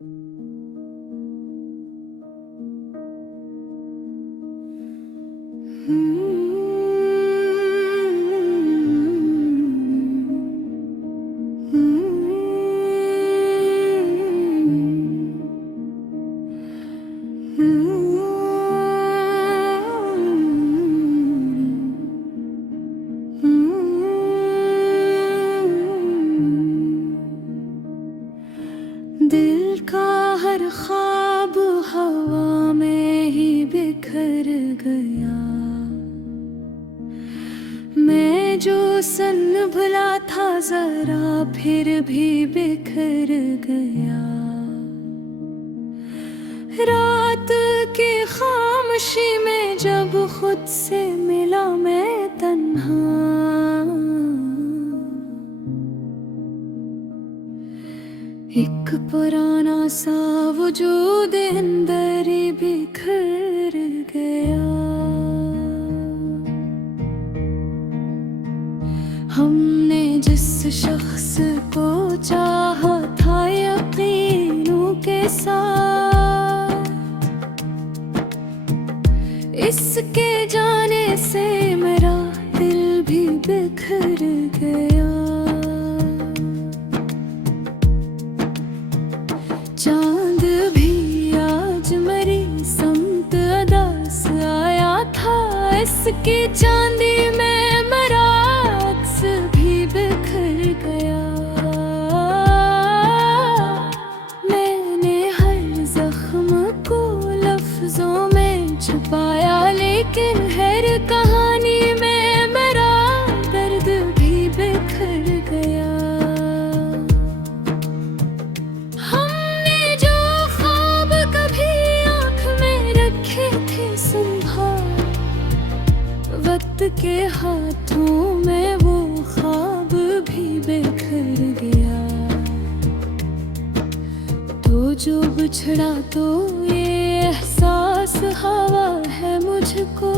दिल का हर ख्वाब हवा में ही बिखर गया। मैं जो संभला था जरा फिर भी बिखर गया। रात की खामोशी में जब खुद से मिला मैं तन्हा, एक पुराना सा वजूद अंदर ही बिखर गया। हमने जिस शख्स को चाहा था यकीनों के साथ, इसके जाने से मेरा दिल भी बिखर गया। चांद भी आज मेरी समत अदास आया था, इसकी चांदी में मेरा अक्स भी बिखर गया। मैंने हर जख्म को लफ्जों में छुपाया, लेकिन हर कहानी में मेरा दर्द भी बिखर गया। वक्त के हाथों में वो ख्वाब भी बिखर गया। तो जो बिछड़ा तो ये एहसास हवा है मुझको,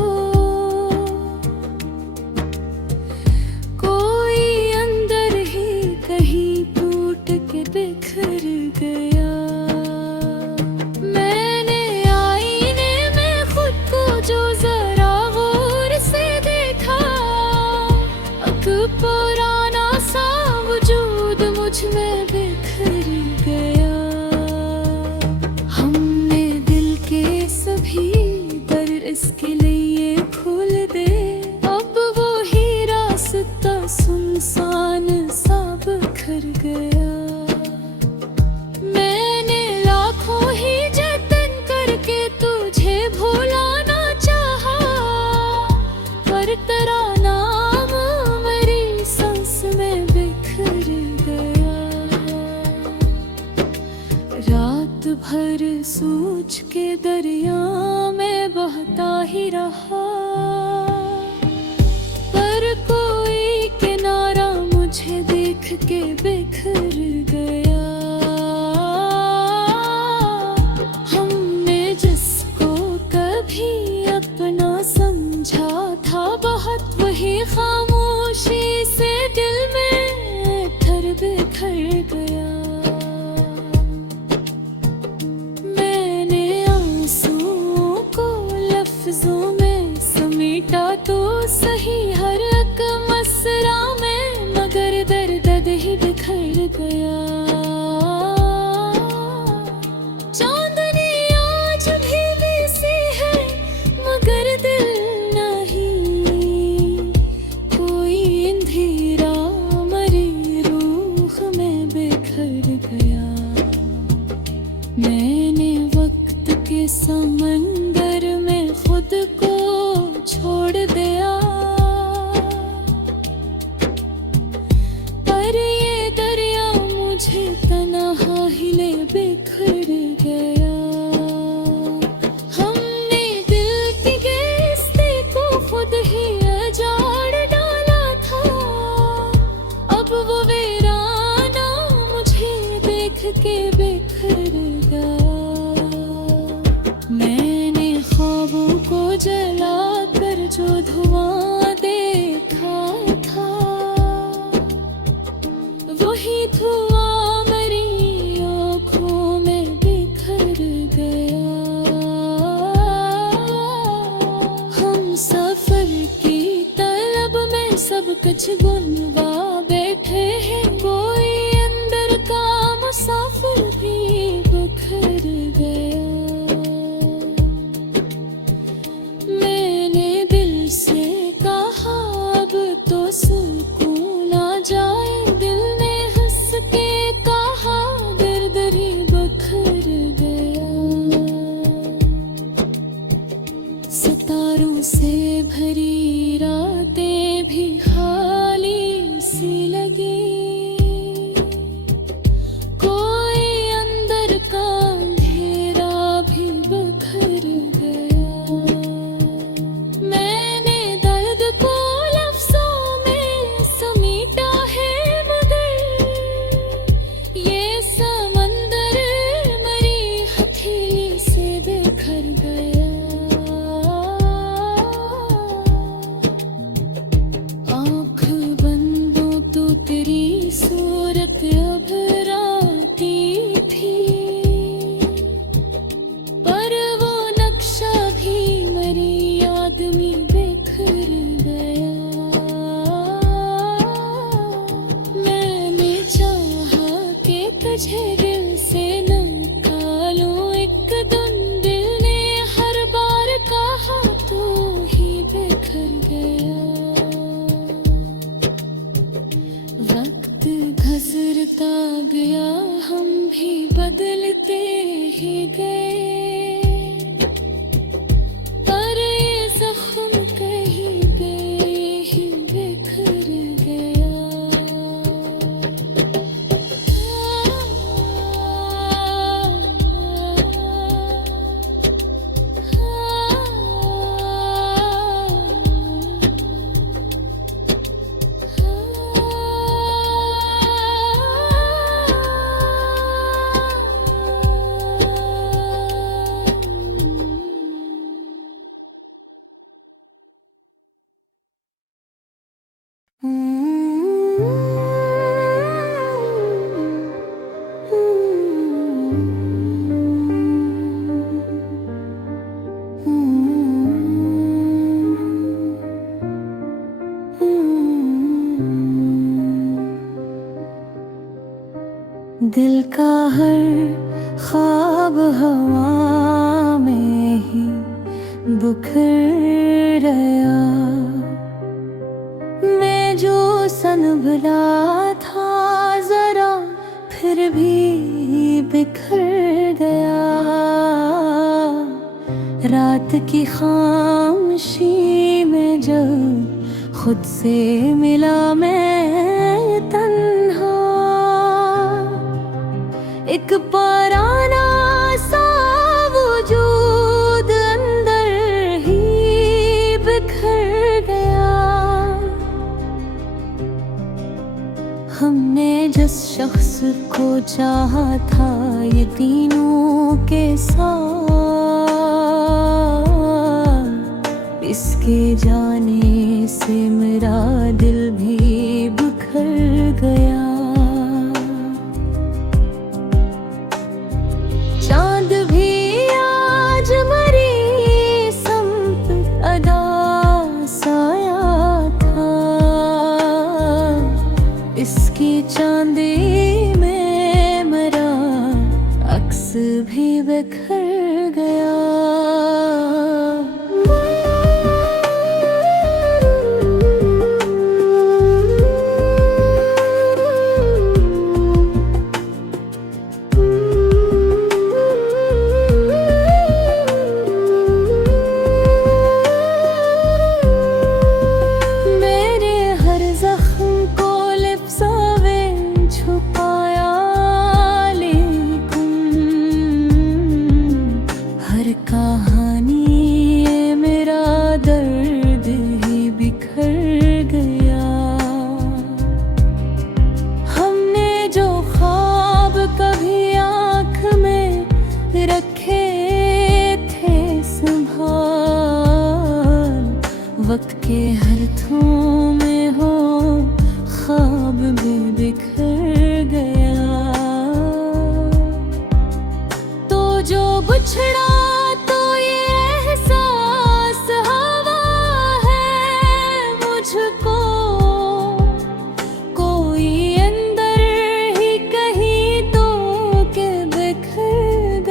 कोई अंदर ही कहीं टूट के बिखर गया। मैंने आईने में खुद को जो पुराना सा वजूद मुझ में बिखर गया। हमने दिल के सभी दर इसके लिए खोल दे, अब वो ही रास्ता सुनसान सा बिखर गया। मैंने लाखों ही जतन करके तुझे भुलाना चाहा, पर तेरा रात भर सोच के दरिया में बहता ही रहा, पर कोई किनारा मुझे देख के बिखर गया। हमने जिसको कभी अपना समझा था बहुत, वही खामोशी से दिल में थर बिखर गया। तो सही हर एक मसरा में, मगर दर्द ही बिखर गया। चांदनी आज भी वैसी है मगर दिल नहीं, कोई अंधेरा मरी रूह में बिखर गया। मैंने वक्त के समंदर में खुद को छोड़ दिया, पर ये दरिया मुझे तन्हा ही ले बिखर गया। हमने दिल की गेस्ती को खुद ही अजाड़ डाला था, अब वो वीराना मुझे देख के बिखर गया। मैंने ख्वाबों को जला जो धुआं देखा था, वही धुआं मेरी आँखों में बिखर गया। मैंने दिल से कहा अब तो सुकून आ जाए, दिल ने हंस के कहा दर्द ही बिखर गया। सितारों से भरी रातें भी खाली सी लगी, कोई अंदर का अंधेरा भी बिखर गया। मैंने दर्द को लफ्जों में समेटा है, मगर ये समंदर मरी हथेली से बिखर गया। आँख बंदो तो तेरी सूरत अब राती थी, पर वो नक्शा भी मरी याद में बिखर गया। मैंने चाहा कि तुझे दिल से निकालूं एक दिन, दिल ने हर बार कहा तू ही बिखर गया। वक्त गुजरता गया, हम भी बदलते ही गए, पर ये जख्म कहीं पे ही बिखर गया। दिल का हर ख्वाब हवा में ही बिखर गया। मैं जो सनभला था जरा फिर भी बिखर गया। रात की खामोशी में जब खुद से मिला मैं तन्हा, एक पुराना सा वजूद अंदर ही बिखर गया। हमने जिस शख्स को चाहा था ये तीनों के साथ, इसके जाने से मेरा दिल भी बिखर गया। चांद भी आज मरी संत अदा साया था, इसकी चांदी में मेरा अक्स भी बिखर गया। वक्त के हर थों में हो ख्वाब में बिखर गया। तो जो बिछड़ा तो ये एहसास हवा है मुझको, कोई अंदर ही कहीं तो के बिखर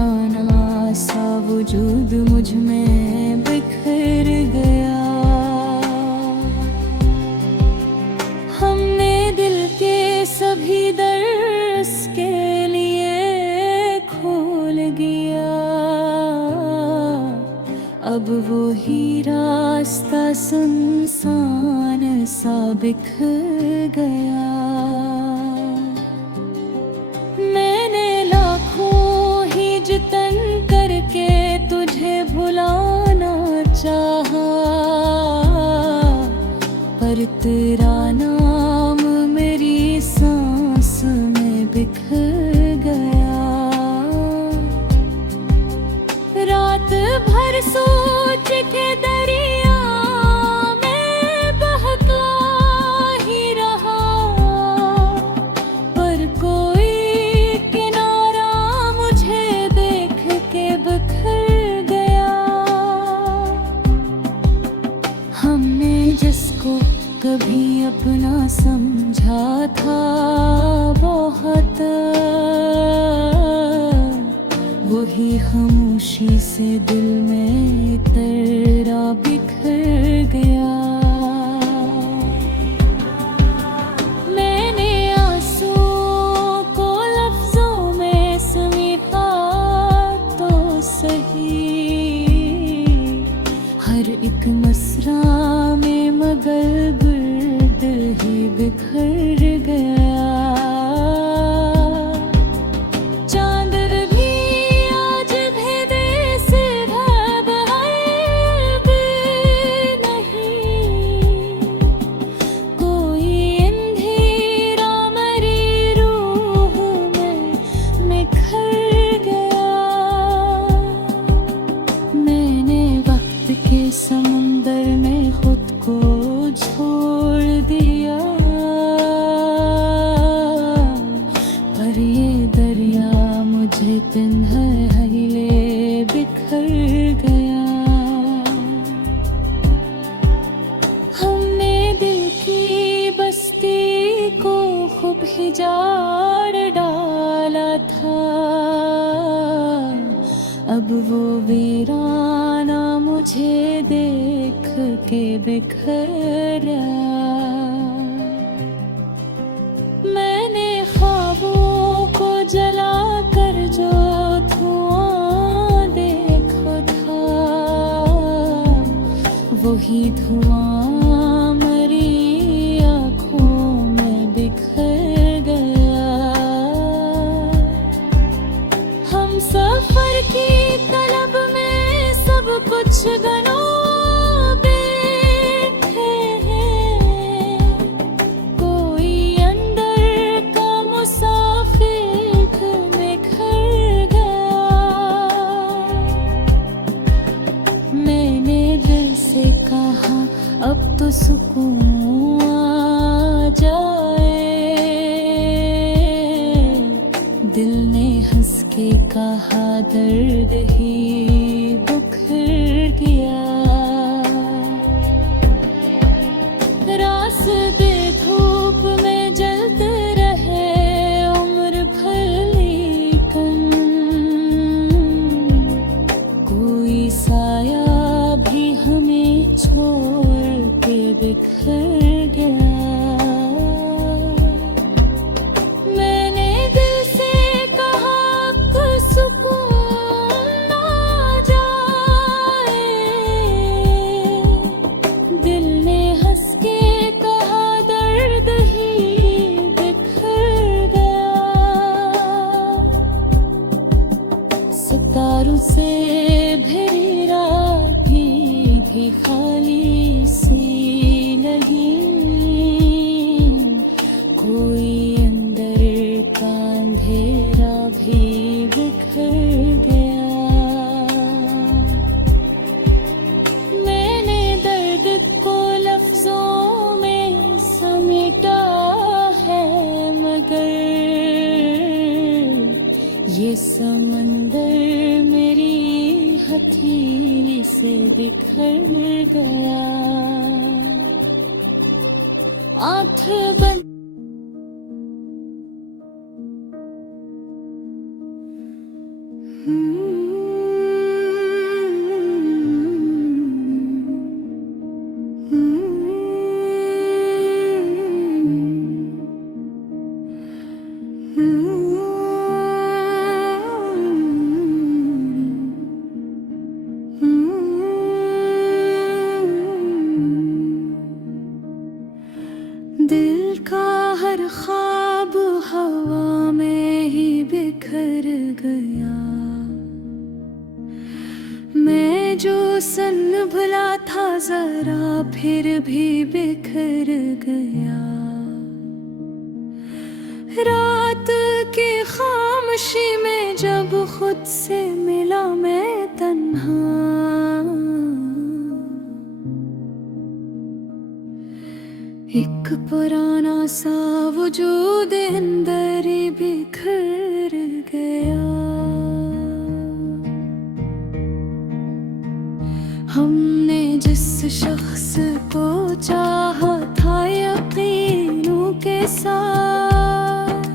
वीराना सा वजूद मुझ में बिखर गया। हमने दिल के सभी दर इसके लिए खोल गया। अब वो ही रास्ता सुनसान सा बिखर गया। मैंने लाखों ही जतन करके तुझे भुलाना चाहा, पर तेरा नाम मेरी सांस में बिखर गया। रात भर सोच के दरिया में बहका ही रहा, पर कोई किनारा मुझे देख के बिखर गया। हमने जिसको कभी अपना समझा था बहुत, वही खामोशी से दिल में तेरा बिखर गया। मैंने आंसुओं को लफ्जों में समेटा तो सही, हर एक मसरा में मगर गुर्द ही बिखर गया। समुंदर में खुद को छोड़ दिया, पर ये दरिया मुझे पिघले बिखर गया। हमने दिल की बस्ती को खूब ही जाड़ डाला था, अब वो वीराना मुझे देख के बिखरा। मैंने ख्वाबों को जला कर जो धुआं देखा था, वही धुआं मेरी आँखों में बिखर गया। हम सफर की तलब में सब कुछ गनो बैठे हैं, कोई अंदर का मुसाफिर बिखर गया। मैंने दिल से कहा अब तो सुकून आ जाए, दिल ने हंस के कहा दर्द ही बिखर गया। रास्ते धूप में जलते रहे उम्र भर, लेकिन कोई साया भी हमें छोड़ के बिखर गया। सितारों से भरी रात भी खाली सी लगी, कोई अंदर का अंधेरा भी बिखर गया। मैंने दर्द को लफ्जों में समेटा है, मगर ये समंदर मेरी हथेली से बिखर गया। आँख बंद हुस्न भुला था जरा फिर भी बिखर गया। रात की खामोशी में जब खुद से मिला मैं तन्हा, एक पुराना सा वजूद अंदर ही बिखर गया। हमने जिस शख्स को चाहा था यकीनों के साथ,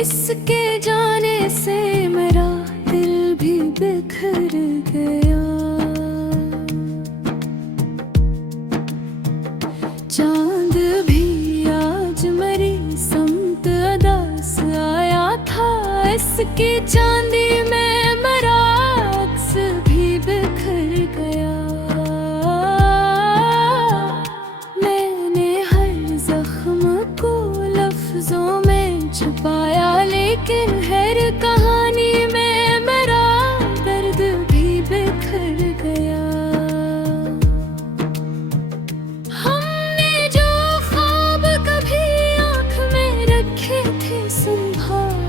इसके जाने से मेरा दिल भी बिखर गया। चांद भी आज मेरी समत अदास आया था, इसकी चांदी में मेरा अक्स भी बिखर गया। मैंने हर जख्म को लफ्जों में छुपाया, लेकिन हर कहानी में मेरा दर्द भी बिखर गया। हमने जो ख्वाब कभी आँख में रखे थे संभाल,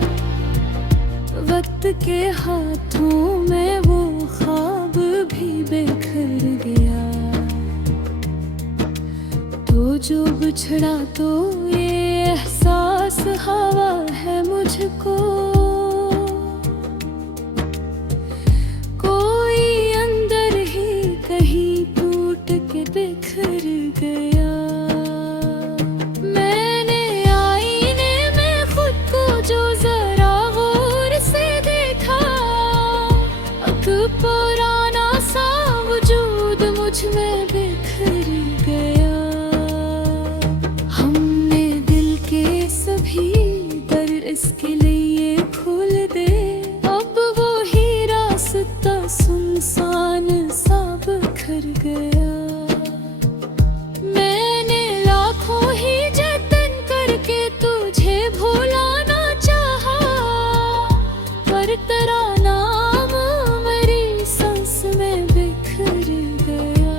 वक्त के हाथों में वो ख्वाब भी बिखर गया। तो जो बिछड़ा तो ये एहसास हवा है मुझको, कोई अंदर ही कहीं टूट के बिखर गया। मैंने आईने में खुद को जो जरा गौर से देखा, अब पुराना सा वजूद मुझ में बिखर गया। हमने दिल के सभी दर इसके लिए खोल दे, अब वो ही रास्ता सुनसान सा बिखर गया। मैंने लाखों ही जतन करके तुझे भुलाना चाहा, पर तेरा नाम मेरी सांस में बिखर गया।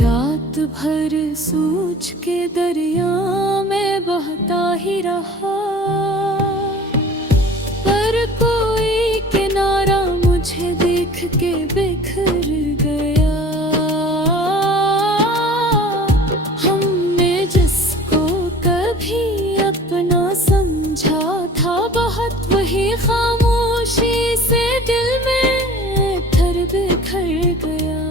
रात भर सोच के दरिया में बहता ही रहा, पर कोई किनारा मुझे देख के बिखर गया। हमने जिसको कभी अपना समझा था बहुत, वही खामोशी से दिल में थर बिखर गया।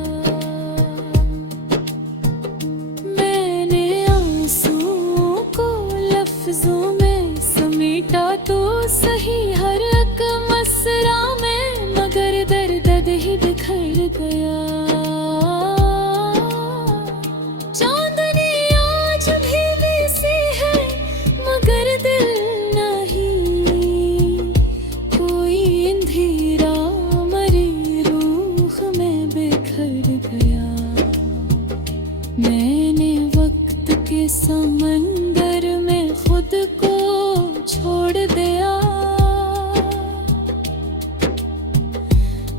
मैंने आंसुओं को लफ्जों में समेटा तो सही हर एक मसरा में, मगर दर्द ही बिखर गया। चांदनी आज भी वैसी है मगर दिल नहीं, कोई अंधेरा मरी रूह में बिखर गया। मैंने वक्त के समंदर में खुद को छोड़ दिया,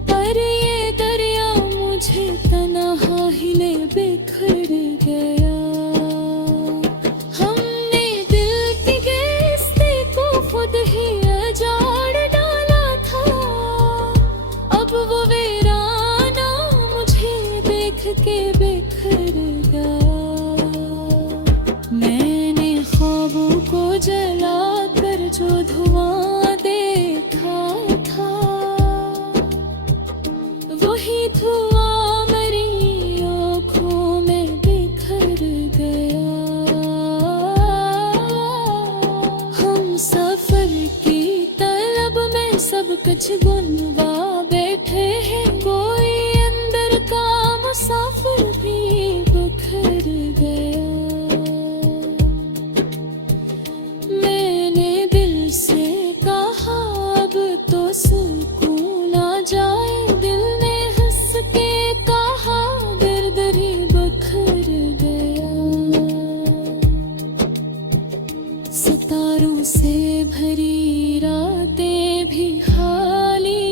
पर ये दरिया मुझे तन्हा ही ले बिखर गया। हमने दिल की गहस्ती को खुद ही उजाड़ डाला था, अब वो वीराना मुझे देख के बिखर गया। मैंने ख्वाबों को जला कर जो धुआं देखा था, वही धुआं मेरी आँखों में बिखर गया। हम सफर की तलब में सब कुछ गुनवा बैठे हैं, कोई अंदर का मुसाफिर भी बिखर गया। मैंने दिल से कहा अब तो सुकून आ जाए, दिल ने हंस के कहा दर्द ही बिखर गया। सितारों से भरी रातें भी खाली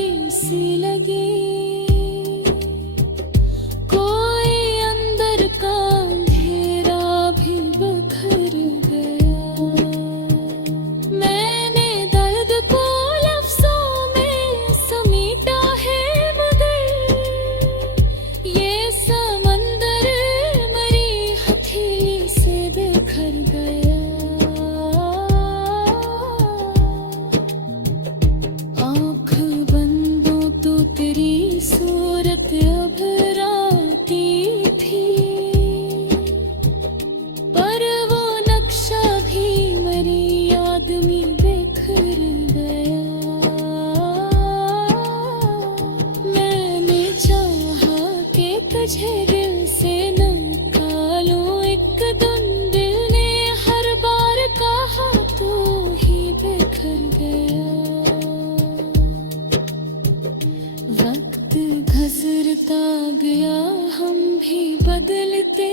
बदलता गया, हम भी बदलते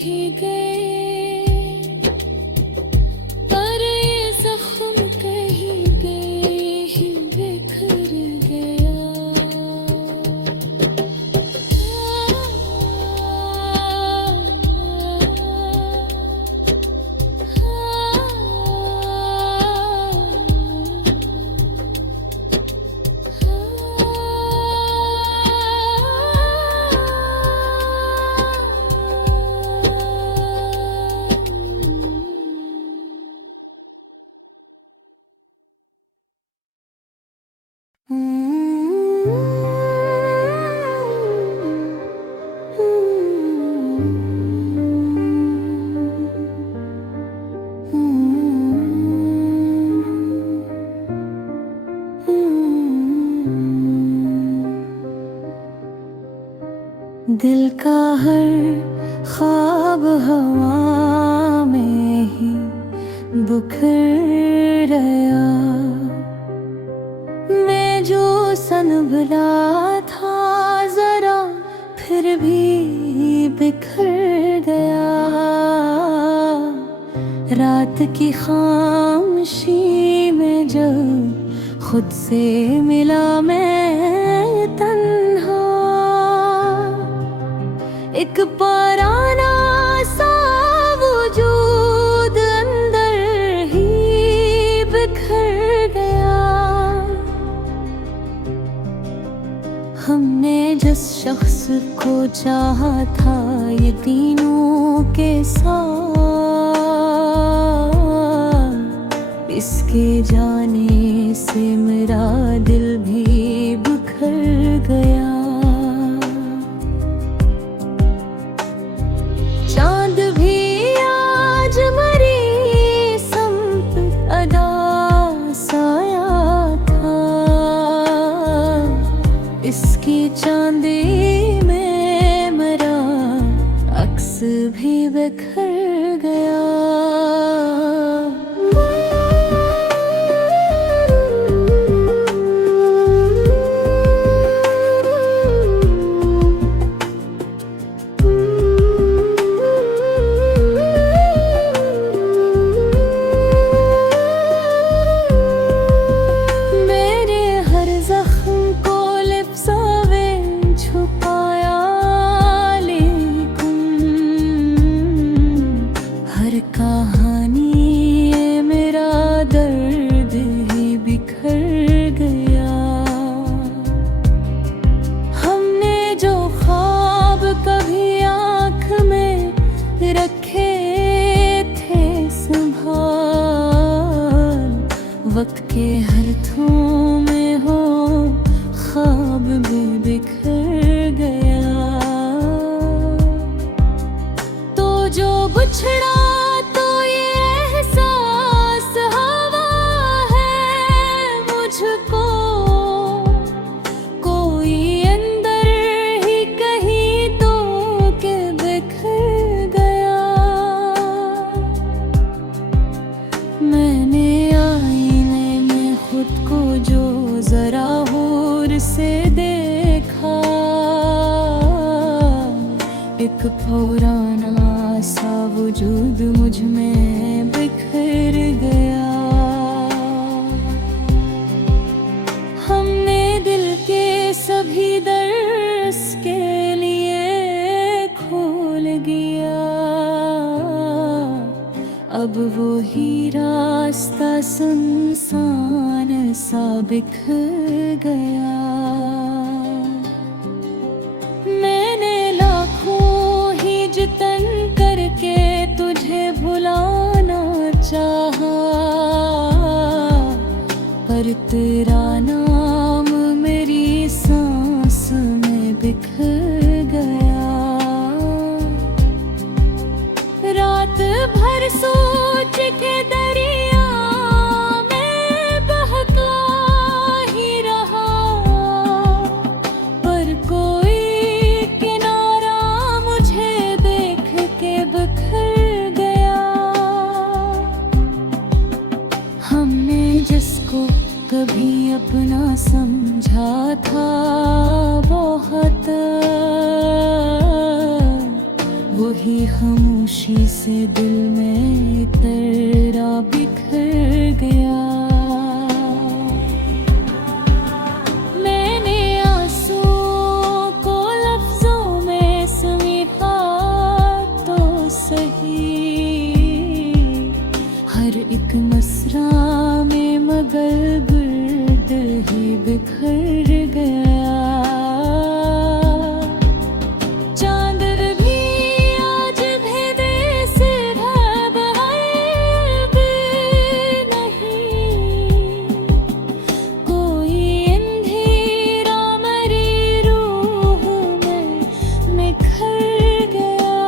ही गए, पर ये जख्म कहीं गए ही बिखर गया। दिल का हर ख्वाब हवा में ही बिखर गया, मैं जो सनभला था जरा फिर भी बिखर गया। रात की खामोशी में जब खुद से मिला मैं तन्हा, एक पुराना सा वजूद अंदर ही बिखर गया। हमने जिस शख्स को चाहा था ये तीनों के साथ, इसके जाने से मेरा दिल भी बिखर गया। चांद भी आज मरी संत अदा साया था, इसकी चांदी में मेरा अक्स भी बिखर गया। कहानी ये मेरा दर्द ही बिखर गया। हमने जो ख्वाब कभी आँख में रखे थे संभाल, वक्त के हाथों में हो ख्वाब भी बिखर गया। तो जो बिछड़ा जरा गौर से देखा, एक पुराना सा वजूद मुझ में बिखर गया। हमने दिल के सभी दर के लिए खोल गया, अब वो ही रास्ता सुनसान सा बिखर गया। मैंने लाखों ही जतन करके तुझे भुलाना चाहा, पर तेरा नाम मेरी सांस में बिखर गया। रात भर सोच के दरिया में बहका ही रहा, पर कोई किनारा मुझे देख के बिखर गया। हमने जिसको कभी अपना समझा था बहुत, वही खामोशी से दिल में तेरा बिखर गया। मैंने आंसुओं को लफ्जों में समेटा तो सही, हर एक मसरा में मगर गुर्द ही बिखर गया। चांद भी आज भेदे से ढब नहीं, कोई अंधेरा मरी रूह में निखर गया।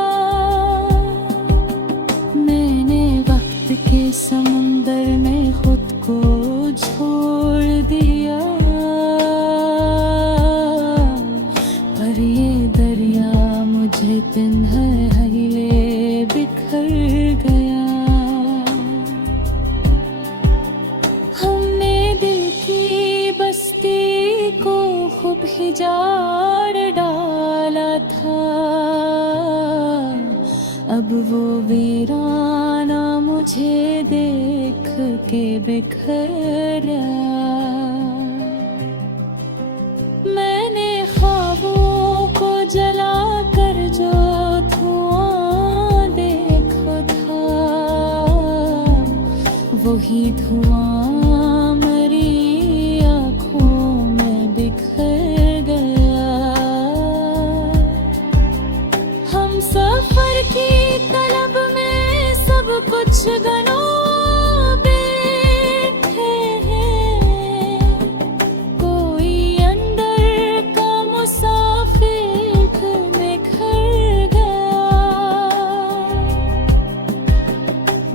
मैंने वक्त के समुंदर में खुद को छोड़ दिया, पर ये दरिया मुझे पिघले बिखर गया। हमने दिल की बस्ती को खूब ही जाड़ डाला था, अब वो वीराना मुझे देख के बिखरा। मैंने ख्वाबों को जला कर जो धुआं देखा था, वही धुआं मेरी आँखों में बिखर गया। हम सफर की तलब में सब कुछ गनो बैठे हैं, कोई अंदर का मुसाफिर बिखर गया।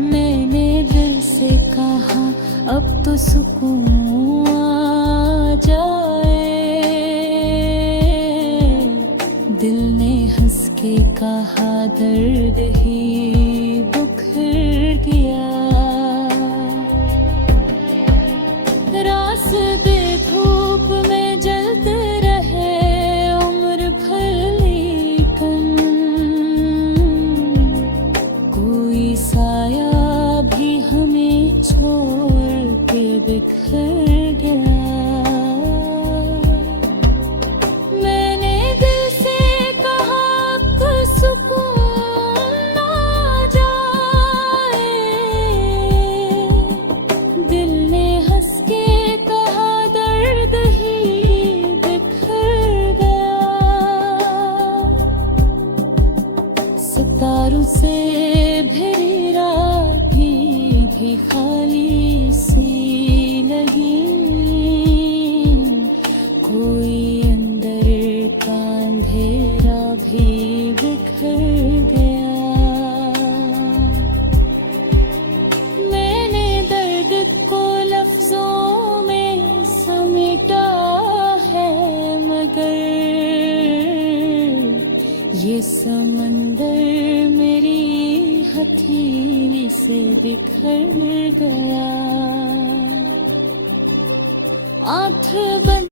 मैंने दिल से कहा अब तो सुकून आ जाए, दिल ने हंस के कहा दर्द ही बिखर गया। रास्ते धूप में जलते रहे उम्र भर, लेकिन कोई साया भी हमें छोड़ के बिखर गया। मैंने दिल से कहा अब सुकून आ जाए, दिल ने हंस के कहा दर्द ही बिखर गया। सितारों से भरी रात भी खाली सी लगी, कोई अंदर का अंधेरा भी बिखर गया। मैंने दर्द को लफ्जों में समेटा है, मगर ये समंदर मेरी हथेली से बिखर गया। आँख बंद